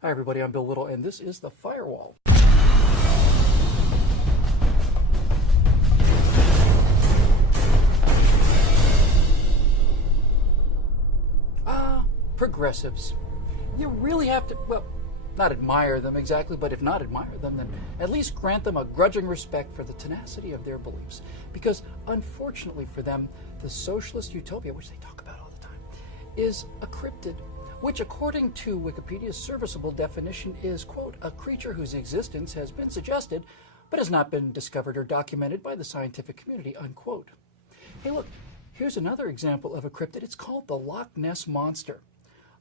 Hi everybody, I'm Bill Whittle and this is The Firewall. Progressives. You really have to, well, not admire them exactly, but if not admire them, then at least grant them a grudging respect for the tenacity of their beliefs. Because unfortunately for them, the socialist utopia, which they talk about all the time, is a cryptid, which according to Wikipedia's serviceable definition is, quote, a creature whose existence has been suggested but has not been discovered or documented by the scientific community, unquote. Hey look, here's another example of a cryptid. It's called the Loch Ness Monster.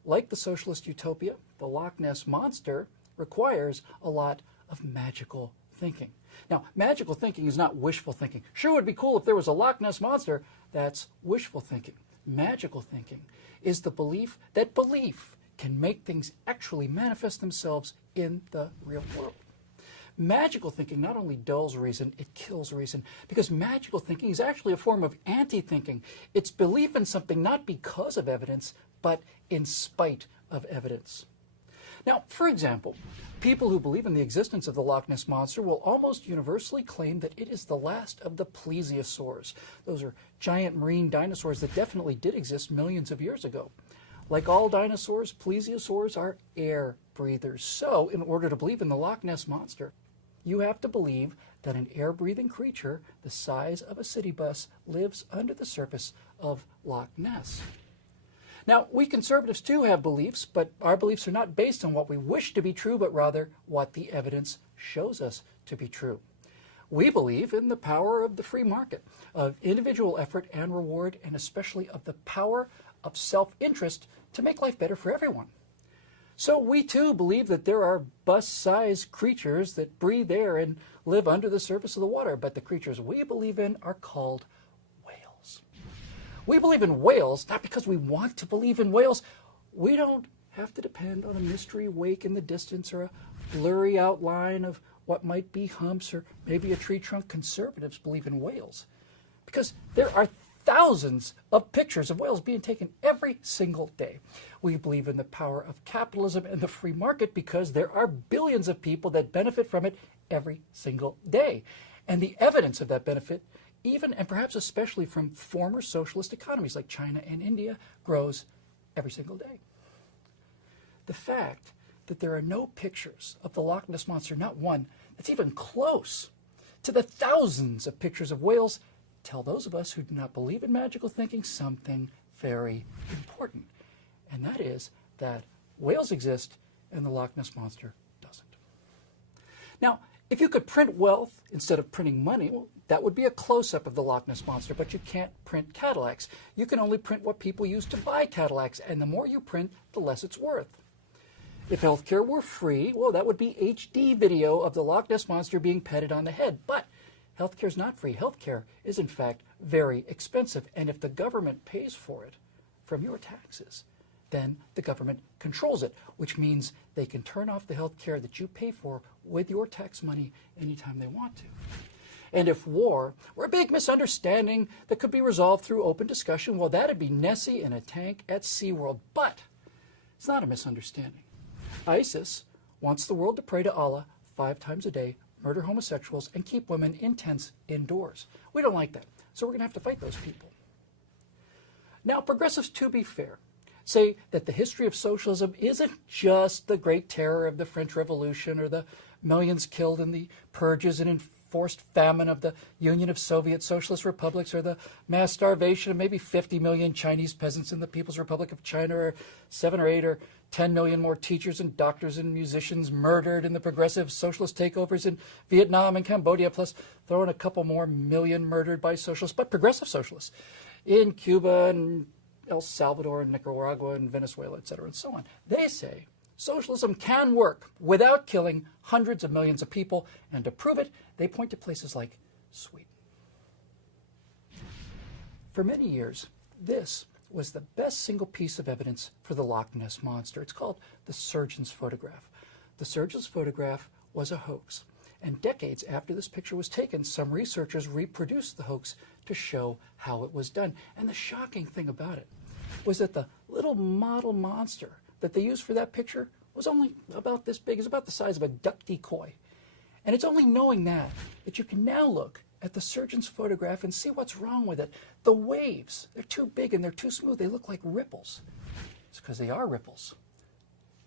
Like the socialist utopia, the Loch Ness Monster requires a lot of magical thinking. Now, magical thinking is not wishful thinking. Sure, it would be cool if there was a Loch Ness Monster. That's wishful thinking. Magical thinking is the belief that belief can make things actually manifest themselves in the real world. Magical thinking not only dulls reason, it kills reason, because magical thinking is actually a form of anti-thinking. It's belief in something not because of evidence, but in spite of evidence. Now, for example, people who believe in the existence of the Loch Ness Monster will almost universally claim that it is the last of the plesiosaurs. Those are giant marine dinosaurs that definitely did exist millions of years ago. Like all dinosaurs, plesiosaurs are air breathers. So, in order to believe in the Loch Ness Monster, you have to believe that an air-breathing creature the size of a city bus lives under the surface of Loch Ness. Now, we conservatives too have beliefs, but our beliefs are not based on what we wish to be true, but rather what the evidence shows us to be true. We believe in the power of the free market, of individual effort and reward, and especially of the power of self-interest to make life better for everyone. So we too believe that there are bus-sized creatures that breathe air and live under the surface of the water, but the creatures we believe in are called whales. We believe in whales not because we want to believe in whales. We don't have to depend on a mystery wake in the distance or a blurry outline of what might be humps or maybe a tree trunk. Conservatives believe in whales because there are thousands of pictures of whales being taken every single day. We believe in the power of capitalism and the free market because there are billions of people that benefit from it every single day. And the evidence of that benefit, even and perhaps especially from former socialist economies like China and India, grows every single day. The fact that there are no pictures of the Loch Ness Monster, not one that's even close to the thousands of pictures of whales, tell those of us who do not believe in magical thinking something very important. And that is that whales exist and the Loch Ness Monster doesn't. Now, if you could print wealth instead of printing money, well, that would be a close-up of the Loch Ness Monster, but you can't print Cadillacs. You can only print what people use to buy Cadillacs, and the more you print, the less it's worth. If healthcare were free, well, that would be HD video of the Loch Ness Monster being petted on the head, but healthcare is not free. Healthcare is, in fact, very expensive. And if the government pays for it from your taxes, then the government controls it, which means they can turn off the healthcare that you pay for with your tax money anytime they want to. And if war were a big misunderstanding that could be resolved through open discussion, well, that'd be Nessie in a tank at SeaWorld. But it's not a misunderstanding. ISIS wants the world to pray to Allah 5 times a day, murder homosexuals, and keep women in tents indoors. We don't like that, so we're going to have to fight those people. Now, progressives, to be fair, say that the history of socialism isn't just the Great Terror of the French Revolution or the millions killed in the purges and enforced famine of the Union of Soviet Socialist Republics or the mass starvation of maybe 50 million Chinese peasants in the People's Republic of China or 7 or 8 or 10 million more teachers and doctors and musicians murdered in the progressive socialist takeovers in Vietnam and Cambodia, plus throw in a couple more million murdered by socialists, but progressive socialists in Cuba and El Salvador and Nicaragua and Venezuela, etc., and so on. They say socialism can work without killing hundreds of millions of people, and to prove it, they point to places like Sweden. For many years, this was the best single piece of evidence for the Loch Ness Monster. It's called the surgeon's photograph. The surgeon's photograph was a hoax. And decades after this picture was taken, some researchers reproduced the hoax to show how it was done. And the shocking thing about it was that the little model monster that they used for that picture was only about this big. It's about the size of a duck decoy. And it's only knowing that you can now look at the surgeon's photograph and see what's wrong with it. The waves, they're too big and they're too smooth. They look like ripples. It's because they are ripples.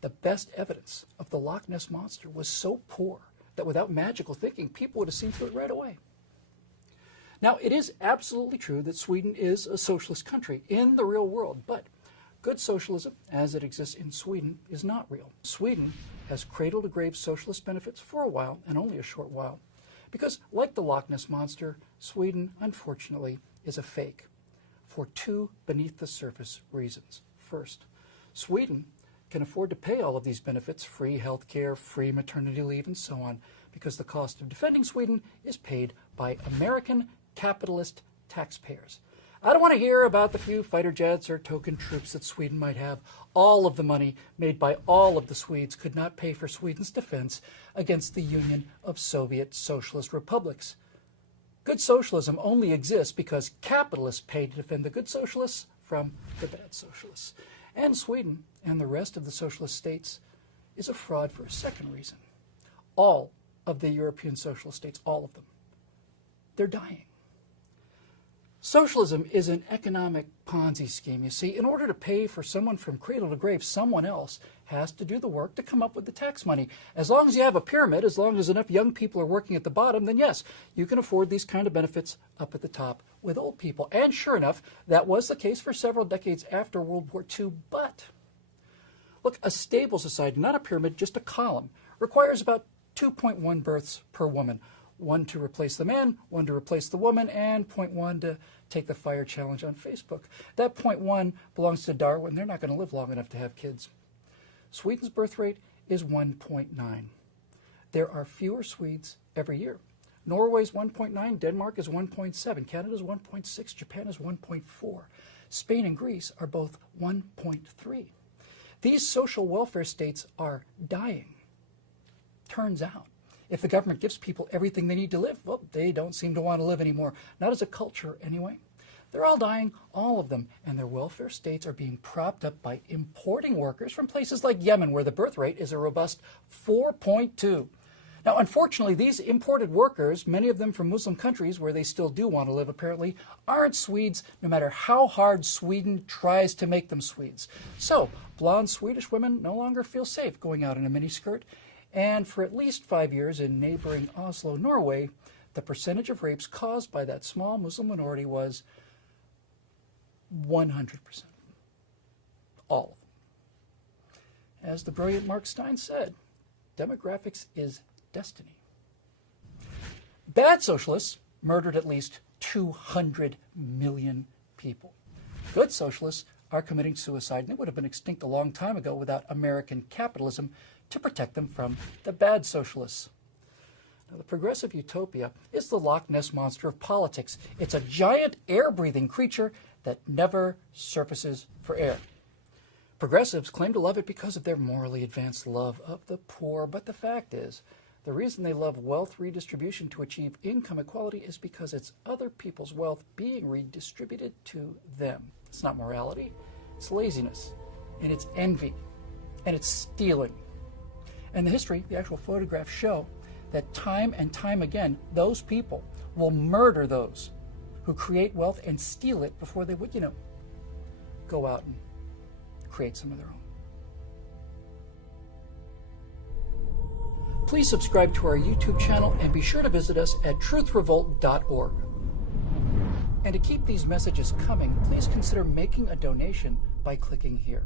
The best evidence of the Loch Ness Monster was so poor that without magical thinking, people would have seen through it right away. Now, it is absolutely true that Sweden is a socialist country in the real world, but good socialism, as it exists in Sweden, is not real. Sweden has cradle-to-grave socialist benefits for a while, and only a short while, because, like the Loch Ness Monster, Sweden, unfortunately, is a fake for two beneath-the-surface reasons. First, Sweden can afford to pay all of these benefits, free health care, free maternity leave, and so on, because the cost of defending Sweden is paid by American capitalist taxpayers. I don't want to hear about the few fighter jets or token troops that Sweden might have. All of the money made by all of the Swedes could not pay for Sweden's defense against the Union of Soviet Socialist Republics. Good socialism only exists because capitalists pay to defend the good socialists from the bad socialists. And Sweden and the rest of the socialist states is a fraud for a second reason. All of the European socialist states, all of them, they're dying. Socialism is an economic Ponzi scheme. You see, in order to pay for someone from cradle to grave, someone else has to do the work to come up with the tax money. As long as you have a pyramid, as long as enough young people are working at the bottom, then yes, you can afford these kind of benefits up at the top with old people. And sure enough, that was the case for several decades after World War II. But look, a stable society, not a pyramid, just a column, requires about 2.1 births per woman. 1 to replace the man, 1 to replace the woman, and 0.1 to take the fire challenge on Facebook. That 0.1 belongs to Darwin. They're not going to live long enough to have kids. Sweden's birth rate is 1.9. There are fewer Swedes every year. Norway's 1.9, Denmark is 1.7, Canada's 1.6, Japan is 1.4. Spain and Greece are both 1.3. These social welfare states are dying. Turns out, if the government gives people everything they need to live, well, they don't seem to want to live anymore. Not as a culture, anyway. They're all dying, all of them, and their welfare states are being propped up by importing workers from places like Yemen, where the birth rate is a robust 4.2. Now, unfortunately, these imported workers, many of them from Muslim countries where they still do want to live, apparently, aren't Swedes, no matter how hard Sweden tries to make them Swedes. So, blonde Swedish women no longer feel safe going out in a miniskirt. And for at least 5 years in neighboring Oslo, Norway, the percentage of rapes caused by that small Muslim minority was 100%. All of them. As the brilliant Mark Stein said, demographics is destiny. Bad socialists murdered at least 200 million people. Good socialists are committing suicide, and they would have been extinct a long time ago without American capitalism to protect them from the bad socialists. Now, the progressive utopia is the Loch Ness Monster of politics. It's a giant air-breathing creature that never surfaces for air. Progressives claim to love it because of their morally advanced love of the poor, but the fact is, the reason they love wealth redistribution to achieve income equality is because it's other people's wealth being redistributed to them. It's not morality, it's laziness, and it's envy, and it's stealing. And the history, the actual photographs show that time and time again, those people will murder those who create wealth and steal it before they would, go out and create some of their own. Please subscribe to our YouTube channel and be sure to visit us at truthrevolt.org. And to keep these messages coming, please consider making a donation by clicking here.